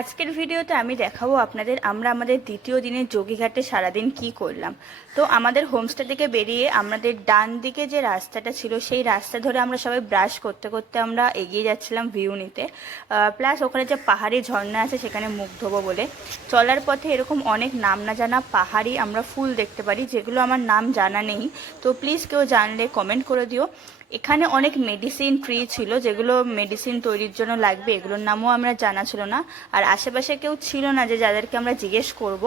আজকের ভিডিওতে আমি দেখাবো আপনাদের আমরা আমাদের দ্বিতীয় দিনের যোগীঘাটে সারাদিন কি করলাম। তো আমাদের হোমস্টে থেকে বেরিয়ে আমাদের ডান দিকে যে রাস্তাটা ছিল সেই রাস্তা ধরে আমরা সবাই ব্রাশ করতে করতে আমরা এগিয়ে যাচ্ছিলাম ভিউ নিতে। প্লাস ওখানে যে পাহাড়ি ঝর্ণা আছে সেখানে মুখ ধোবো বলে। চলার পথে এরকম অনেক নাম না জানা পাহাড়ি আমরা ফুল দেখতে পারি, যেগুলো আমার নাম জানা নেই। তো প্লিজ কেউ জানলে কমেন্ট করে দিও। এখানে অনেক মেডিসিন ট্রি ছিল, যেগুলো মেডিসিন তৈরির জন্য লাগবে, এগুলোর নামও আমরা জানা ছিল না। আর আশেপাশে কেউ ছিল না যে যাদেরকে আমরা জিজ্ঞেস করব,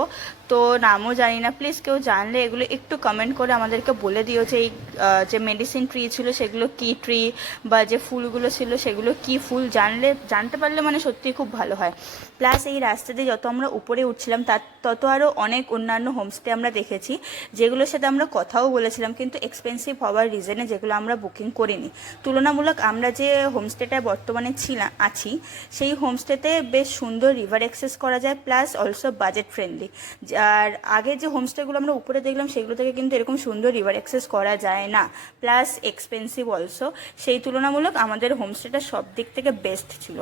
তো নামও জানি না। প্লিজ কেউ জানলে এগুলো একটু কমেন্ট করে আমাদেরকে বলে দিও যে এই যে মেডিসিন ট্রি ছিল সেগুলো কি ট্রি, বা যে ফুলগুলো ছিল সেগুলো কি ফুল। জানতে পারলে মানে সত্যিই খুব ভালো হয়। প্লাস এই রাস্তা দিয়ে যত আমরা উপরে উঠছিলাম তত আরও অনেক অন্যান্য হোমস্টে আমরা দেখেছি, যেগুলোর সাথে আমরা কথাও বলেছিলাম, কিন্তু এক্সপেন্সিভ হওয়ার রিজনে যেগুলো আমরা বুকিং করিনি। তুলনামূলক আমরা যে হোমস্টেটায় বর্তমানে আছি সেই হোমস্টেতে বেশ সুন্দর রিভার অ্যাক্সেস করা যায়, প্লাস অলসো বাজেট ফ্রেন্ডলি। আর আগে যে হোমস্টেগুলো আমরা উপরে দেখলাম সেগুলো থেকে কিন্তু এরকম সুন্দর রিভার অ্যাক্সেস করা যায় না, প্লাস এক্সপেন্সিভ অলসো। সেই তুলনামূলক আমাদের হোমস্টেটা সব দিক থেকে বেস্ট ছিল।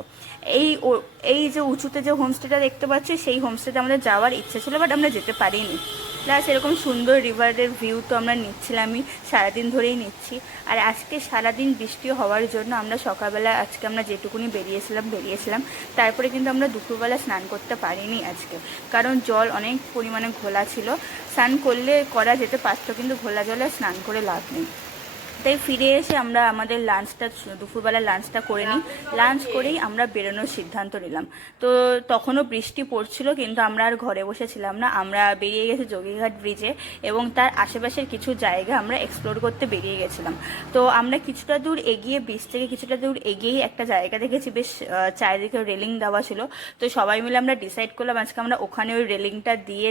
এই যে উঁচুতে যে হোমস্টেটা দেখতে পাচ্ছি সেই হোমস্টেতে আমাদের যাওয়ার ইচ্ছে ছিল, বাট আমরা যেতে পারিনি। প্লাস এরকম সুন্দর রিভারের ভিউ তো আমরা নিচ্ছিলামই, সারাদিন ধরেই নিচ্ছি। আর আজকে সারাদিন বৃষ্টি হওয়ার জন্য আমরা সকালবেলা আজকে আমরা যেটুকুনি বেরিয়েছিলাম, তারপরে কিন্তু আমরা দুপুরবেলা স্নান করতে পারিনি আজকে, কারণ জল অনেক পরিমাণে ঘোলা ছিল। স্নান করা যেতে পারতো, কিন্তু ঘোলা জলে স্নান করে লাভ নেই। তাই ফিরে এসে আমরা আমাদের দুপুরবেলা লাঞ্চটা করে নিই। লাঞ্চ করেই আমরা বেরোনোর সিদ্ধান্ত নিলাম। তো তখনও বৃষ্টি পড়ছিল, কিন্তু আমরা আর ঘরে বসেছিলাম না, আমরা বেরিয়ে গেছি যোগীঘাট ব্রিজে এবং তার আশেপাশের কিছু জায়গা আমরা এক্সপ্লোর করতে বেরিয়ে গেছিলাম। তো আমরা কিছুটা দূর এগিয়ে, ব্রিজ থেকে কিছুটা দূর এগিয়েই একটা জায়গা দেখেছি, বেশ চারিদিকে রেলিং দেওয়া ছিল। তো সবাই মিলে আমরা ডিসাইড করলাম আজকে আমরা ওখানে ওই রেলিংটা দিয়ে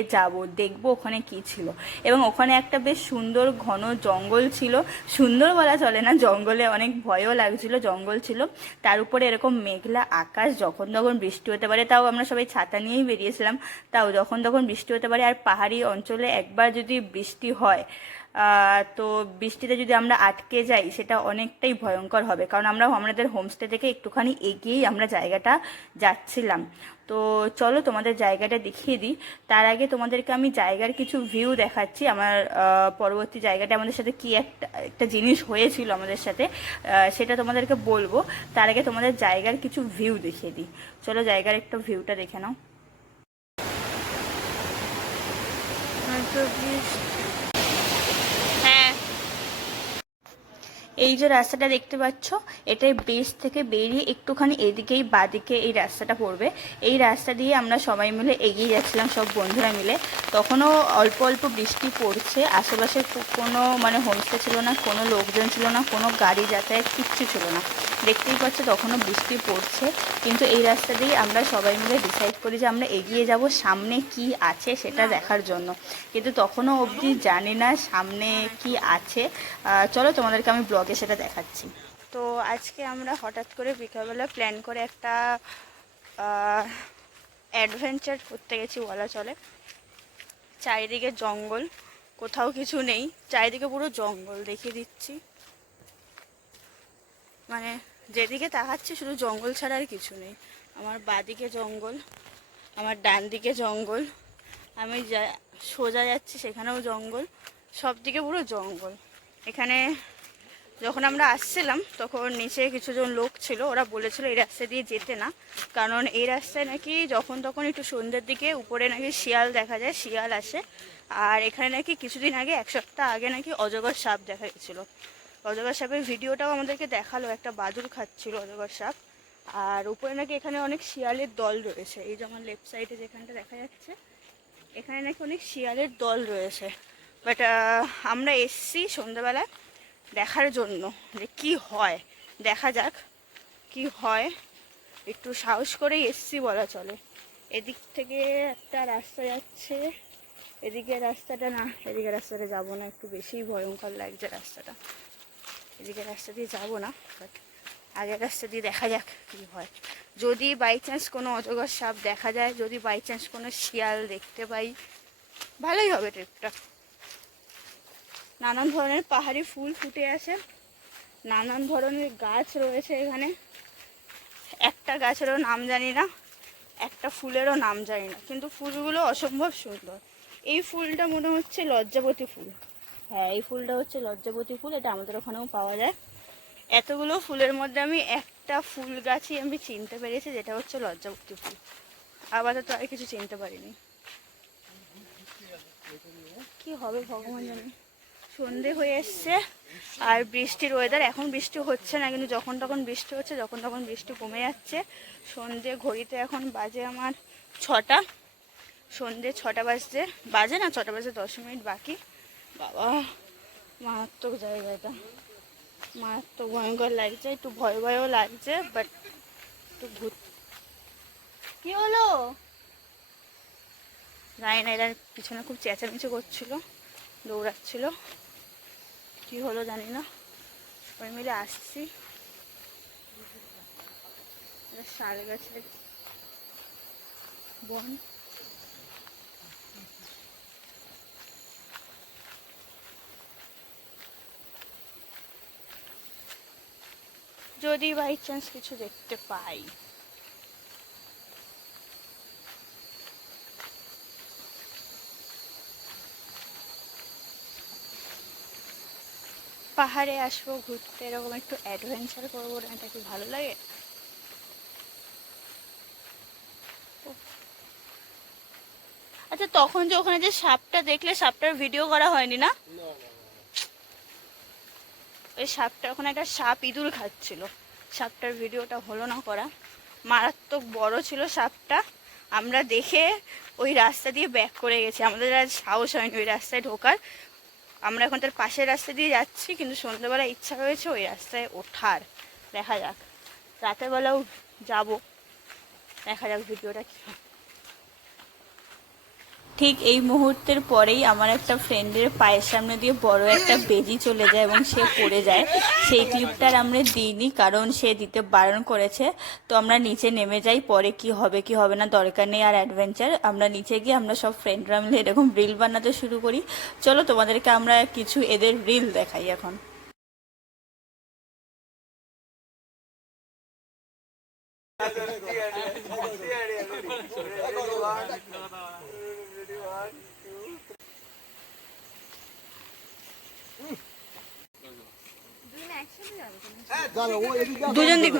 দেখবো ওখানে কি ছিল। এবং ওখানে একটা বেশ সুন্দর ঘন জঙ্গল ছিল, সুন্দর বলা চলে না, জঙ্গলে অনেক ভয়ও লাগছিল, জঙ্গল ছিল। তার উপরে এরকম মেঘলা আকাশ, যখন তখন বৃষ্টি হতে পারে। তাও আমরা সবাই ছাতা নিয়েই বেরিয়েছিলাম, তাও যখন তখন বৃষ্টি হতে পারে। আর পাহাড়ি অঞ্চলে একবার যদি বৃষ্টি হয়, তো বৃষ্টিতে যদি আমরা আটকে যাই সেটা অনেকটাই ভয়ঙ্কর হবে, কারণ আমরা আমাদের হোমস্টে থেকে একটুখানি এগিয়েই আমরা জায়গাটা যাচ্ছিলাম। তো চলো তোমাদের জায়গাটা দেখিয়ে দিই। তার আগে তোমাদেরকে আমি জায়গার কিছু ভিউ দেখাচ্ছি। আমার পরবর্তী জায়গাটা আমাদের সাথে কি একটা জিনিস হয়েছিল আমাদের সাথে, সেটা তোমাদেরকে বলবো। তার আগে তোমাদের জায়গার কিছু ভিউ দেখিয়ে দিই। চলো জায়গার একটা ভিউটা দেখে নাও। হ্যাঁ, এই যে রাস্তাটা দেখতে পাচ্ছ, এটাই ব্রিজ থেকে বেরিয়ে একটুখানি এদিকেই বাদিকে এই রাস্তাটা পড়বে। এই রাস্তা দিয়ে আমরা সবাই মিলে এগিয়ে যাচ্ছিলাম, সব বন্ধুরা মিলে। তখনও অল্প অল্প বৃষ্টি পড়ছে, আশেপাশে কোনো মানে হোমস্টে ছিল না, কোনো লোকজন ছিল না, কোনো গাড়ি যাতায়াত কিচ্ছু ছিল না। দেখতেই পাচ্ছ তখনও বৃষ্টি পড়ছে, কিন্তু এই রাস্তা দিয়েই আমরা সবাই মিলে ডিসাইড করি যে আমরা এগিয়ে যাব সামনে কি আছে সেটা দেখার জন্য। কিন্তু তখনও অবধি জানি না সামনে কি আছে। চলো তোমাদেরকে আমি ব্লগে সেটা দেখাচ্ছি। তো আজকে আমরা হঠাৎ করে বিকালবেলা প্ল্যান করে একটা অ্যাডভেঞ্চার করতে গেছি বলা চলে। চারিদিকে জঙ্গল, কোথাও কিছু নেই, চারিদিকে পুরো জঙ্গল। দেখিয়ে দিচ্ছি, মানে যেদিকে তাকাচ্ছি শুধু জঙ্গল ছাড়া আর কিছু নেই। আমার বাঁদিকে জঙ্গল, আমার ডান দিকে জঙ্গল, আমি সোজা যাচ্ছি সেখানেও জঙ্গল, সব দিকে পুরো জঙ্গল। এখানে যখন আমরা আসছিলাম তখন নিচে কিছুজন লোক ছিল, ওরা বলেছিল এই রাস্তা দিয়ে যেতে না, কারণ এই রাস্তায় নাকি যখন তখন একটু সন্ধ্যের দিকে উপরে নাকি শিয়াল দেখা যায়, শিয়াল আসে। আর এখানে নাকি কিছুদিন আগে, এক সপ্তাহ আগে নাকি অজগর সাপ দেখা গেছিলো। অজগর সাপের ভিডিওটাও আমাদেরকে দেখালো, একটা বাদুড় খাচ্ছিল অজগর সাপ। আর উপরে নাকি এখানে অনেক শিয়ালের দল রয়েছে, এই যেমন লেফট সাইডে যেখানটা দেখা যাচ্ছে, এখানে নাকি অনেক শিয়ালের দল রয়েছে। বাট আমরা এসছি সন্ধ্যাবেলায় দেখার জন্য যে কি হয়, দেখা যাক কি হয়। একটু সাহস করেই এসছি বলা চলে। এদিক থেকে একটা রাস্তা যাচ্ছে, এদিকে রাস্তাটা না, এদিকে রাস্তাটা যাবো না, একটু বেশিই ভয়ঙ্কর লাগছে রাস্তাটা, এদিকে রাস্তা দিয়ে যাবো না। বাট আগের রাস্তা দিয়ে দেখা যাক কী হয়। যদি বাই চান্স কোনো অজগর সাপ দেখা যায়, যদি বাই চান্স কোনো শিয়াল দেখতে পাই, ভালোই হবে ট্রিপটা। নানান ধরনের পাহাড়ি ফুল ফুটে আছে, নানান ধরনের গাছ রয়েছে এখানে। একটা গাছেরও নাম জানি না, একটা ফুলেরও নাম জানি না, কিন্তু ফুলগুলো অসম্ভব সুন্দর। এই ফুলটা মনে হচ্ছে লজ্জাবতী ফুল। হ্যাঁ, এই ফুলটা হচ্ছে লজ্জাবতী ফুল, এটা আমাদের ওখানেও পাওয়া যায়। এতগুলো ফুলের মধ্যে আমি একটা ফুল গাছই আমি চিনতে পেরেছি, যেটা হচ্ছে লজ্জাবতী ফুল। আপাতত আর কিছু চিনতে পারিনি। কি হবে ভগবান জানে। সন্ধে হয়ে এসছে আর বৃষ্টির ওয়েদার। এখন বৃষ্টি হচ্ছে না, কিন্তু যখন তখন বৃষ্টি হচ্ছে, যখন তখন বৃষ্টি কমে যাচ্ছে। সন্ধে ঘড়িতে এখন বাজে আমার 6টা, সন্ধে 6টা বাজতে বাজে না, 6টা বাজে 10 মিনিট বাকি। বাবা, মারাত্মক জায়গাটা, মারাত্মক ভয়ঙ্কর লাগছে, একটু ভয় ভয়ও লাগছে, বাট একটু ভূত। কি হলো জানি না, এরা পিছনে খুব চেঁচামেচি করছিল, দৌড়াচ্ছিল, কি হলো জানি না। সবাই মিলে আসছি। শাল গাছের বন। যদি বাই চান্স কিছু দেখতে পাই। পাহাড়ে আসবো ঘুরতে, এরকম একটু অ্যাডভেঞ্চার করবো না, এটা কি ভালো লাগে? আচ্ছা, তখন যে ওখানে যে সাপটা দেখলে, সাপটার ভিডিও করা হয়নি না? ওই সাপটা, ওখানে একটা সাপ ইঁদুর খাচ্ছিল, সাপটার ভিডিওটা হলো না করা। মারাত্মক বড় ছিল সাপটা। আমরা দেখে ওই রাস্তা দিয়ে ব্যাক করে গেছি, আমাদের আর সাহস হয়নি ওই রাস্তায় ঢোকার। আমরা এখন তার পাশের রাস্তা দিয়ে যাচ্ছি, কিন্তু সন্ধ্যাবেলা ইচ্ছা হয়েছে ওই রাস্তায় ওঠার। দেখা যাক, রাতের বেলাও যাব, দেখা যাক ভিডিওটা কী। ঠিক এই মুহূর্তের পরেই আমার একটা ফ্রেন্ডের পায়ের সামনে দিয়ে বড় একটা বেজি চলে যায় এবং সে পড়ে যায়। সেই ক্লিপটার আমরা দিইনি, কারণ সে দিতে বারণ করেছে। তো আমরা নিচে নেমে যাই, পরে কি হবে কি হবে না দরকার নেই আর অ্যাডভেঞ্চার। আমরা নিচে গিয়ে আমরা সব ফ্রেন্ডরা মিলে এরকম রিল বানাতে শুরু করি। চলো তোমাদেরকে আমরা কিছু এদের রিল দেখাই এখন। দুজন দিক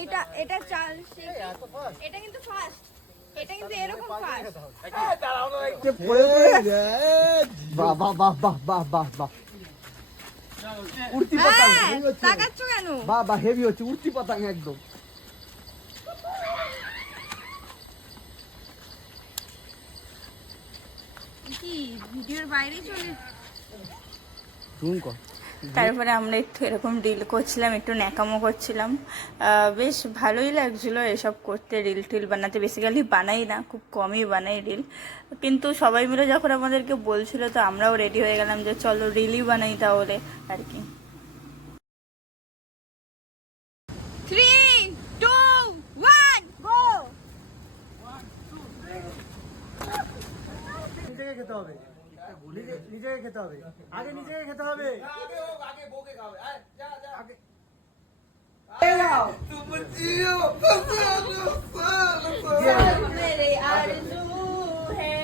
এটা এটা চাল এটা কিন্তু ফার্স্ট, এটা কিন্তু এরকম ফার্স্ট। বাহ বাহ বাহ বাহ বাহ বাহ বাহ, উড়তি পতঙ্গ তাকাচ্ছ কেন? বাহ বাহ, হেভি হচ্ছে, উড়তি পতঙ্গ একদম। কি ভিডিওর বাইরে চলে জুম কর। তারপরে আমরা একটু এরকম রিল করছিলাম, একটু ন্যাকামো করছিলাম। বেশ ভালোই লাগছিলো এসব করতে, রিল টিল বানাতে। বেসিক্যালি বানাই না, খুব কমই বানাই রিল, কিন্তু সবাই মিলে যখন আমাদেরকে বলছিল তো আমরাও রেডি হয়ে গেলাম যে চলো রিলই বানাই তাহলে আর কি। 3 2 1 গো। নিজেকে খেতে হবে, নিজেকে খেতে হবে, আগে নিজেকে খেতে হবে। আগে বউকে খাবে, যা যা আগে। मेरे आरज़ू है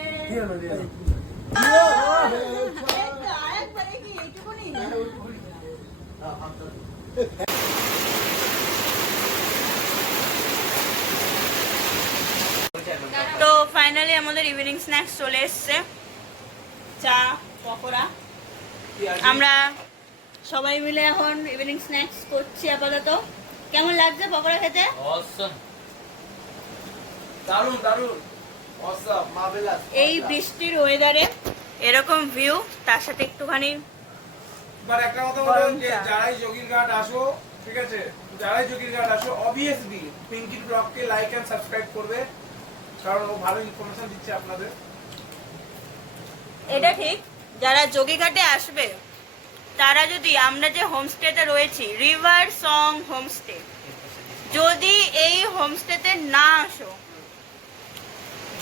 गायक बनेगी এইটুকু নেই না। তো ফাইনালি আমাদের ইভিনিং স্ন্যাক্স চলে এসছে, চা পকোড়া। আমরা সবাই মিলে এখন ইভিনিং স্ন্যাক্স করছি আপাতত। কেমন লাগছে পকোড়া খেতে? দারুন দারুন, অসাম মার্ভেলাস। এই বৃষ্টির ওয়েদারে এরকম ভিউ, তার সাথে একটুখানি বাট একটা কথা বলুন যে যারাই যোগীরঘাট আসো, ঠিক আছে, যারাই যোগীরঘাট আসো অবভিয়াসলি পিঙ্কির ব্লগকে লাইক এন্ড সাবস্ক্রাইব করবে, কারণ ও ভালো ইনফরমেশন দিচ্ছে আপনাদের। এটা ঠিক, যারা যোগীঘাটে আসবে তারা যদি, আমরা যে হোমস্টেতে রয়েছি রিভার সং হোমস্টে, যদি এই হোমস্টেতে না আসো,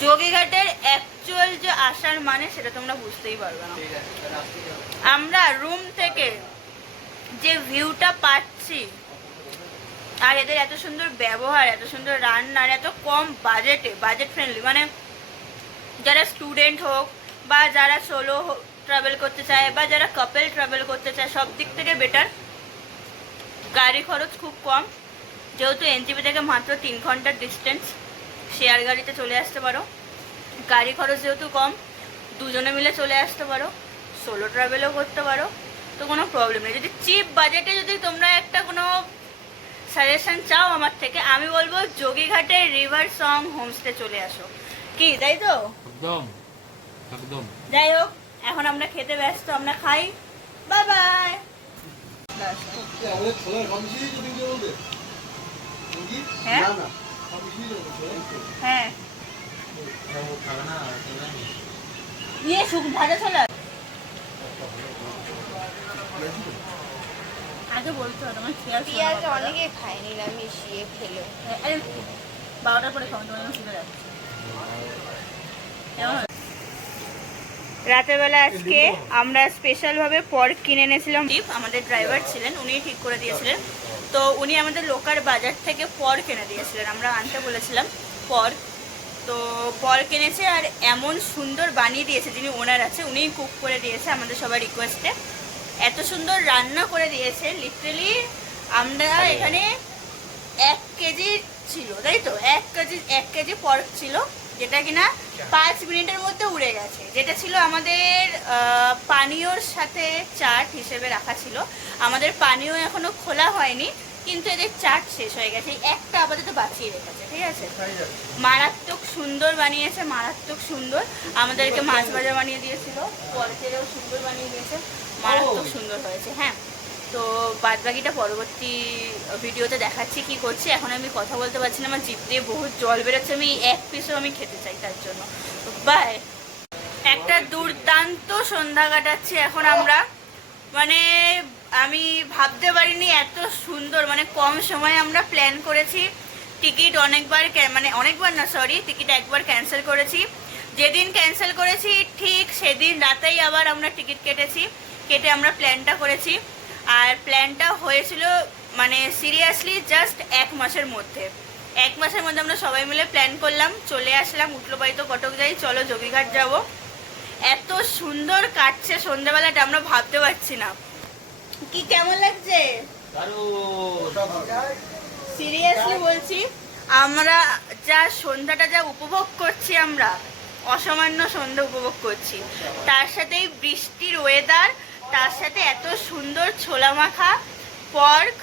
যোগীঘাটের অ্যাকচুয়াল যে আসার মানে সেটা তোমরা বুঝতেই পারবে না। আমরা রুম থেকে যে ভিউটা পাচ্ছি আর এদের এত সুন্দর ব্যবহার, এত সুন্দর রান্নার, এত কম বাজেটে, বাজেট ফ্রেন্ডলি, মানে যারা স্টুডেন্ট হোক বা যারা সোলো ট্রাভেল করতে চায় বা যারা কাপল ট্রাভেল করতে চায়, সব দিক থেকে বেটার। গাড়ি খরচ খুব কম, যেহেতু এনজিপি থেকে মাত্র 3 ঘন্টার ডিস্টেন্স, শেয়ার গাড়িতে চলে আসতে পারো। গাড়ি খরচ যেহেতু কম, দুজনে মিলে চলে আসতে পারো, সোলো ট্রাভেলও করতে পারো, তো কোনো প্রবলেম নেই। যদি চিপ বাজেটে যদি তোমরা একটা কোনো সাজেশন চাও আমার থেকে, আমি বলবো যোগীঘাটের রিভার সং হোমস্টে চলে আসো। কি তাই তো? একদম একদম। যাই হোক, এখন আমরা খেতে ব্যস্ত, আমরা খাই। Bye bye. হ্যাঁ হ্যাঁ, ইয়ে ভাজা ছোলা আগে বলছো, তোমার খেয়াল ছিল না পেঁয়াজ বাবা। অনেকে খায়নি, না মিশিয়ে খেলো। আরে 12টার পরে খাবো, তোমার ছিল যাচ্ছে। রাতের বেলা আজকে আমরা স্পেশাল ভাবে পর্ক কিনে এনেছিলাম। আমাদের ড্রাইভার ছিলেন, উনি ঠিক করে দিয়েছিলেন। তো উনি আমাদের লোকাল বাজার থেকে পর্ক এনে দিয়েছিলেন, আমরা আনতে বলেছিলাম পর্ক। তো পর্ক এনেছে আর এমন সুন্দর বানিয়ে দিয়েছে, যিনি ওনার আছে উনিই কুক করে দিয়েছে আমাদের সবার রিকোয়েস্টে। এত সুন্দর রান্না করে দিয়েছে, লিটারেলি আমরা এখানে 1 কেজি ছিল, তাই তো 1 কেজি পর্ক ছিল, যেটা কিনা 5 মিনিটের মধ্যে উড়ে গেছে। যেটা ছিল আমাদের পানীয়র সাথে চাট হিসেবে রাখা ছিল। আমাদের পানীয় এখনো খোলা হয়নি, কিন্তু এদের চাট শেষ হয়ে গেছে, একটা আপাতত বাঁচিয়ে রেখেছে। ঠিক আছে, মারাত্মক সুন্দর বানিয়েছে, মারাত্মক সুন্দর। আমাদেরকে মাছ ভাজা বানিয়ে দিয়েছিল, পরচেরও সুন্দর বানিয়ে দিয়েছে, মারাত্মক সুন্দর হয়েছে। হ্যাঁ, তো বাদবাকিটা পরবর্তী ভিডিওতে দেখাচ্ছি কি করছি। এখন আমি কথা বলতে পারছি না, আমার জিভ দিয়ে বহুত জল বেরোচ্ছে, আমি এক পিসও আমি খেতে চাই তার জন্য। বাই। একটা দুর্দান্ত সন্ধ্যা কাটাচ্ছি এখন আমরা, মানে আমি ভাবতে পারিনি এত সুন্দর, মানে কম সময়ে আমরা প্ল্যান করেছি। টিকিট টিকিট একবার ক্যান্সেল করেছি। যেদিন ক্যান্সেল করেছি ঠিক সেদিন রাতেই আবার আমরা টিকিট কেটে আমরা প্ল্যানটা করেছি। আর প্ল্যানটা হয়েছিল মানে সিরিয়াসলি জাস্ট 1 মাসের মধ্যে। 1 মাসের মধ্যে আমরা সবাই মিলে প্ল্যান করলাম, চলে আসলাম। উঠলো বাড়ি তো কটক যাই, চলো যোগীঘাট যাব। এত সুন্দর কাটছে সন্ধ্যাবেলাটা, আমরা ভাবতে পারছি না। কি কেমন লাগছে? সিরিয়াসলি বলছি, আমরা যা সন্ধ্যাটা যা উপভোগ করছি, আমরা অসামান্য সন্ধ্যা উপভোগ করছি। তার সাথেই বৃষ্টির ওয়েদার, তার সাথে এত সুন্দর ছোলা মাখা পর্ক,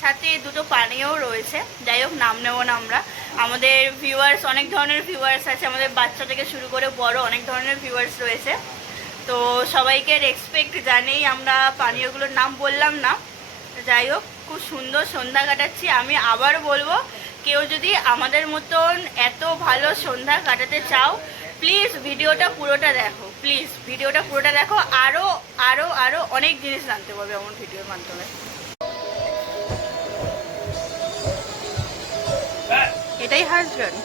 সাথে দুটো পানীয়ও রয়েছে। যাই হোক, নাম নেব না আমরা। আমাদের ভিউয়ার্স, অনেক ধরনের ভিউয়ার্স আছে, আমাদের বাচ্চা থেকে শুরু করে বড় অনেক ধরনের ভিউয়ার্স রয়েছে। তো সবাইকে রেসপেক্ট জানিয়েই আমরা পানীয়গুলোর নাম বললাম না। যাই হোক, খুব সুন্দর সন্ধ্যা কাটাচ্ছি। আমি আবার বলবো, কেউ যদি আমাদের মতন এত ভালো সন্ধ্যা কাটাতে চাও, প্লিজ ভিডিওটা পুরোটা দেখো, প্লিজ ভিডিওটা পুরোটা দেখো। আরও আরও আরও অনেক জিনিস জানতে পারবে আমার ভিডিওর মাধ্যমে। এটাই হাজব্যান্ড।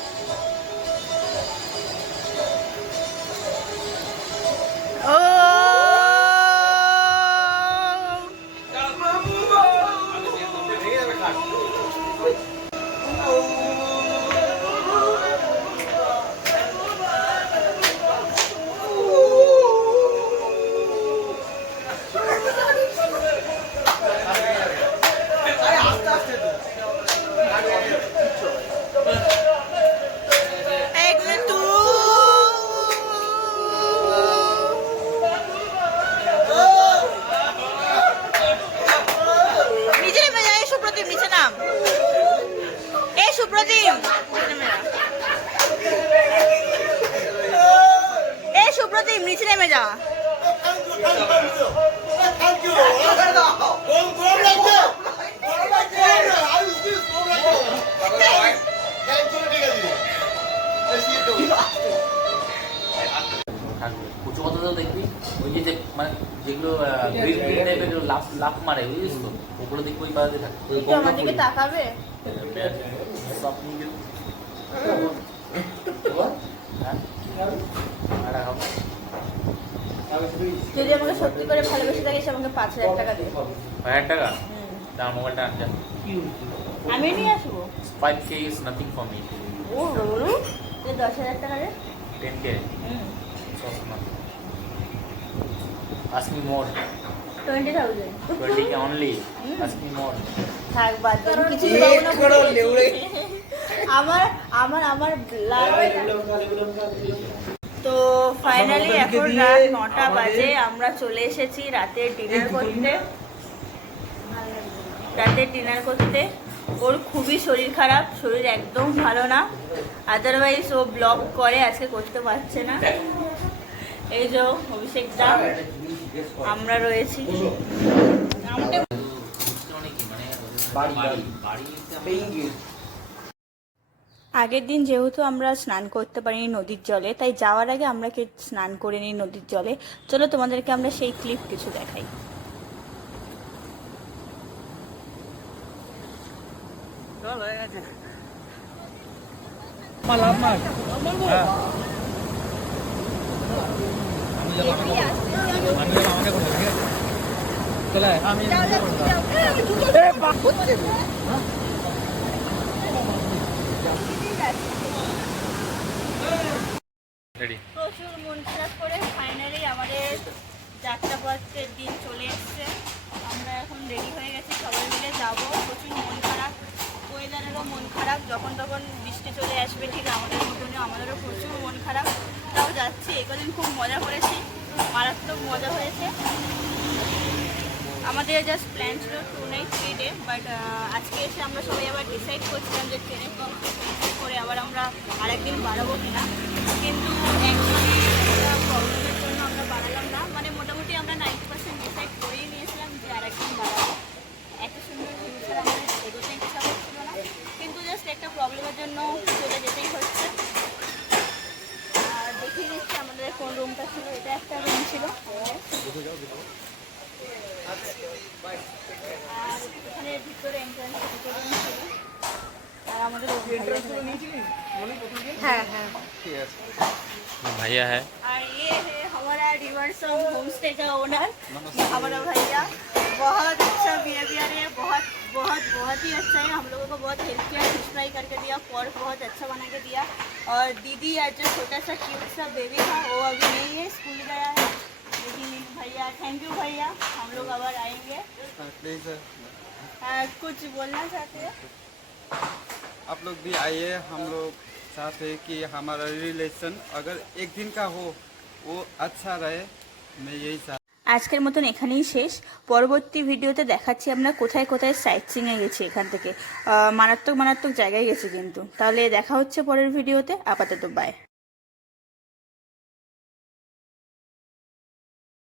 ও সুপ্রতিম, নিচে নেমে যা। উঁচু কথা দেখবি, ওই যে মানে যেগুলো লাফ মারে, বুঝিস তো, ওগুলো দেখবি ওই পাড়াতে থাকে। আমার দিকে তাকাবে? সব নিয়ে যদি আমাকে সত্যি করে ভালোবেসে থাকিস, আমাকে 5,000 টাকা দে। 5,000 টাকা? তার মোবাইলটা আনতে আমি নিয়ে আসবো 5K is nothing for me. ও বলু 10,000 টাকা রে 10K. So nothing. Ask me more. 20,000 20K only. Ask me more. থাক বাদ দাও, আমি কিছু পাবো না বলে। আমার আমার আমার লাভ হয় না। তো ফাইনালি এখন রাত 9টা বাজে, আমরা চলে এসেছি রাতের ডিনার করতে। ওর খুবই শরীর খারাপ, শরীর একদম ভালো না, আদারওয়াইজ ও ব্লগ করে, আজকে করতে পারছে না। এই যে অভিষেক দা, আমরা রয়েছি। আগের দিন যেহেতু আমরা স্নান করতে পারিনি নদীর জলে, তাই যাওয়ার আগে আমরা স্নান করে নিই নদীর জলে। চলো তোমাদেরকে আমরা সেই ক্লিপ কিছু দেখাই। Ready. প্রচুর মন খারাপ করে ফাইনালি আমাদের যাত্রাপথের দিন চলে এসছে। আমরা এখন রেডি হয়ে গেছি, সবাই মিলে যাব। প্রচুর মন খারাপ, ওয়েদারেরও মন খারাপ, যখন তখন বৃষ্টি চলে আসবে ঠিক আমাদের মতনই, আমাদেরও প্রচুর মন খারাপ। তাও যাচ্ছি, একদিন খুব মজা করেছি, মারাত্মক মজা হয়েছে। আমাদের জাস্ট প্ল্যান ছিল 2 নাইট 3 ডে, বাট আজকে এসে আমরা সবাই আবার ডিসাইড করছিলাম যে ট্রেনে করে আবার আমরা আরেকদিন বাড়াবো কিনা, কিন্তু একটা প্রবলেমের জন্য আমরা বাড়ালাম না। মানে মোটামুটি আমরা 90% ডিসাইড করেই নিয়েছিলাম যে আরেকদিন বাড়াবো। এত সুন্দর ভিউ ছাড়া আমাদের এগোতে ইচ্ছা করছিল না, কিন্তু জাস্ট একটা প্রবলেমের জন্য চলে যেতেই হচ্ছে। আর দেখিয়ে দিচ্ছি আমাদের কোন রুমটা ছিল, এটা একটা রুম ছিল আর এখানে ভিতরে এন্ট্রান্স ছিল। আর আমাদের হ্যাঁ হ্যাঁ भैया है और ये है हमारा रिवर्सम होम स्टे का ओनर, हमारा भैया। बहुत अच्छा बिहेवियर है, बहुत बहुत बहुत ही अच्छा है। हम लोगों को बहुत हेल्प किया, फिश फ्राई करके दिया, पर्क बहुत अच्छा बना के दिया। और दीदी आज जो छोटा सा क्यूट सा बेबी था वो अभी नहीं है, स्कूल गया है। लेकिन भैया थैंक यू भैया, हम लोग अब आएंगे। कुछ बोलना चाहते हैं? आप लोग भी आइए। हम लोग चाहते हैं कि हमारा रिलेशन अगर एक दिन का हो वो अच्छा रहे, मैं यही चाहता। আজকের মতন এখানেই শেষ। পরবর্তী ভিডিওতে দেখাচ্ছি আমরা কোথায় কোথায় সাইট সিংয়ে গেছি। এখান থেকে মারাত্মক মারাত্মক জায়গায় গেছি কিন্তু। তাহলে দেখা হচ্ছে পরের ভিডিওতে। আপাতত বাই।